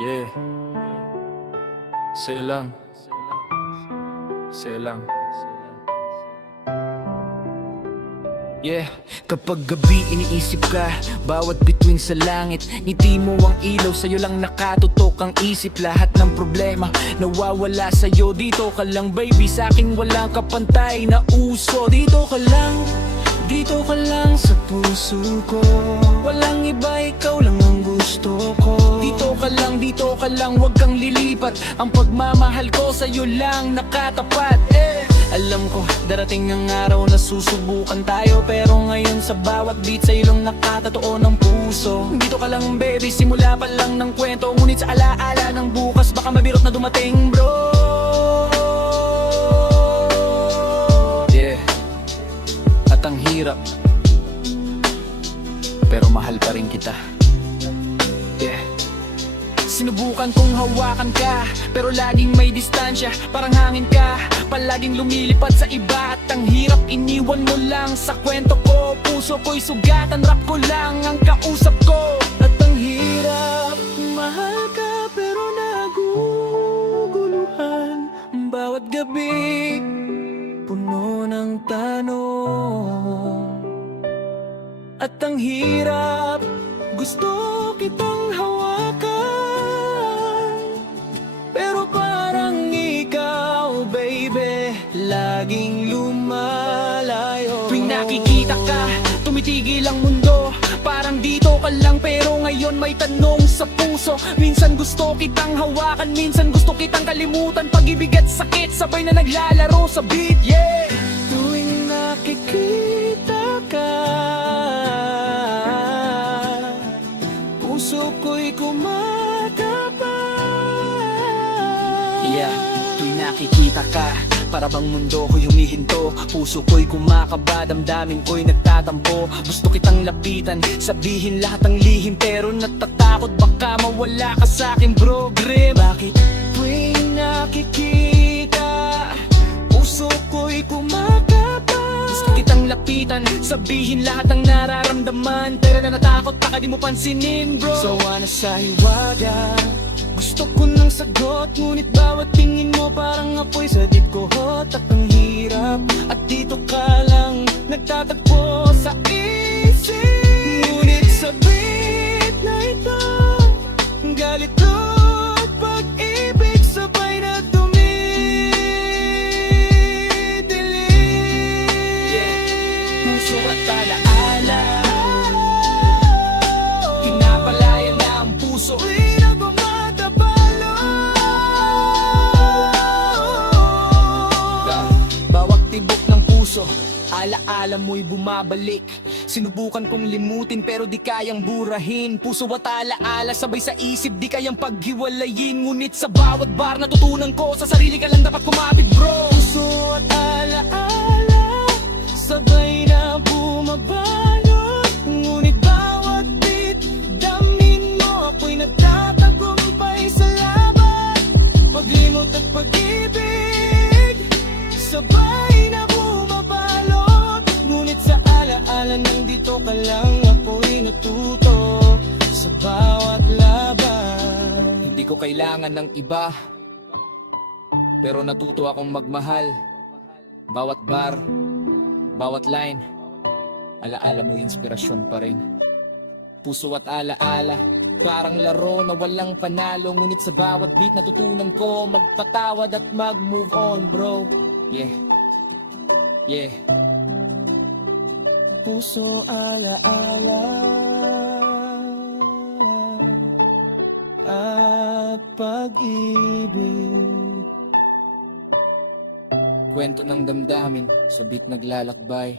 Yeah, sa'yo lang. Sa'yo lang. Yeah, kapag gabi iniisip ka, bawat bituin sa langit, ngiti mo ang ilaw, sa'yo lang nakatutok ang isip. Lahat ng problema nawawala sa'yo, dito ka lang baby, sa'kin walang kapantay na uso. Dito ka lang sa puso ko, walang iba, ikaw lang ang gusto ko. Dito ka lang, wag kang lilipat, ang pagmamahal ko sa'yo lang nakatapat. Alam ko, darating ang araw na susubukan tayo, pero ngayon sa bawat beat sa'yo lang nakatatoo ng puso. Dito ka lang baby, simula pa lang ng kwento, ngunit sa alaala ng bukas baka mabirot na dumating bro. Yeah, at ang hirap, pero mahal pa rin kita. Yeah, sinubukan kong hawakan ka, pero laging may distansya. Parang hangin ka, palaging lumilipad sa iba. At ang hirap, iniwan mo lang sa kwento ko. Puso ko'y sugatan, rap ko lang ang kausap ko. At ang hirap, mahal ka pero naguguluhan. Bawat gabi, puno ng tanong. At ang hirap, gusto kitang hawakan, pero parang ikaw, baby, laging lumalayo. Tuwing nakikita ka, tumitigil ang mundo. Parang dito ka lang, pero ngayon may tanong sa puso. Minsan gusto kitang hawakan, minsan gusto kitang kalimutan. Pag-ibig at sakit, sabay na naglalaro sa beat, yeah. Tuwing nakikita ka, puso ko'y kumakapal. Yeah, tuwing nakikita ka, para bang mundo ko'y humihinto. Puso ko'y kumakaba, damdamin ko'y nagtatampo. Gusto kitang lapitan, sabihin lahat ng lihim, pero natatakot baka mawala ka sa'kin bro, grim. Bakit tuwing nakikita, puso ko'y kumakaba? Gusto kitang lapitan, sabihin lahat ng nararamdaman, pero natakot baka di mo pansinin bro. Sawa na sa hiwaga, gusto ko ng sagot, ngunit bawat tingin mo parang apoy sa dibkohot. At ang hirap, at dito ka lang nagtatagpo sa isip. Ngunit sa beat na ito, galit at pag-ibig sabay na dumidilim. Puso at alaala, pinapalayan na ang puso. Alaala mo'y bumabalik, sinubukan kong limutin pero di kayang burahin. Puso at alaala sabay sa isip, di kayang paghiwalayin. Ngunit sa bawat bar natutunan ko, sa sarili ka lang dapat kumapit bro. Puso at alaala sabay na bumabalot, ngunit bawat beat damin mo ako'y nagtatagumpay sa laban. Paglimot at pag-ibig sabay na bumabalot, ngunit sa alaala nang dito ka lang ako'y natuto sa bawat laban. Hindi ko kailangan ng iba, pero natuto akong magmahal. Bawat bar, bawat line, alaala mo inspirasyon pa rin. Puso at alaala, parang laro na walang panalo, ngunit sa bawat beat natutunan ko magpatawad at mag-move on bro. Yeah, yeah. Puso, alaala at pag-ibig, kwento ng damdamin sa beat naglalakbay.